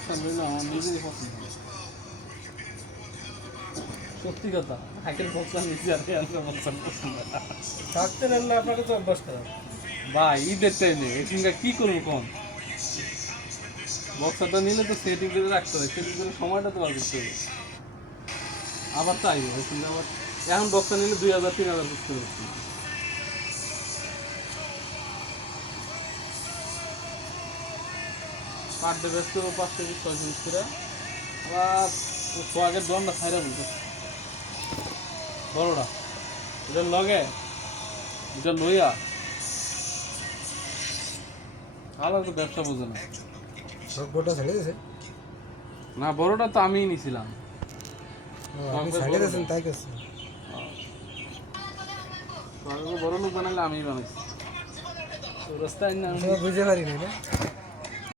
Boxer লইলে আমার নিজেরই পছন্দ হয়। সত্যি কথা আগের বক্সার নিচে আর বক্সার পছন্দ না। থাকতে নেন না, আপনাকে তো অভ্যাস করা। ভাই ঈদের টাইমে এখানকার কি করবো কোন বক্সারটা নিলে তো সেটিং করে রাখতে হবে, সেটিং করে সময়টা তো বার করতে হবে। আবার তো আইব এখানে আবার এখন বক্সার নিলে 2000-3000 করতে হচ্ছে। পার ডে ব্যস্ত 500-600 করে আবার সোয়াগের দমটা ছাইরা বলতে বড়টা এটা লগে এটা লইয়া আলাদা তো ব্যবসা বোঝে না। সব গোটা ছেড়ে দিয়েছে। না বড়টা তো আমিই নিছিলাম। আপনি ছেড়ে দিয়েছেন তাই করছে। বড় লোক বানাইলে আমিই বানাইছি তো রাস্তায় না বুঝতে পারি না।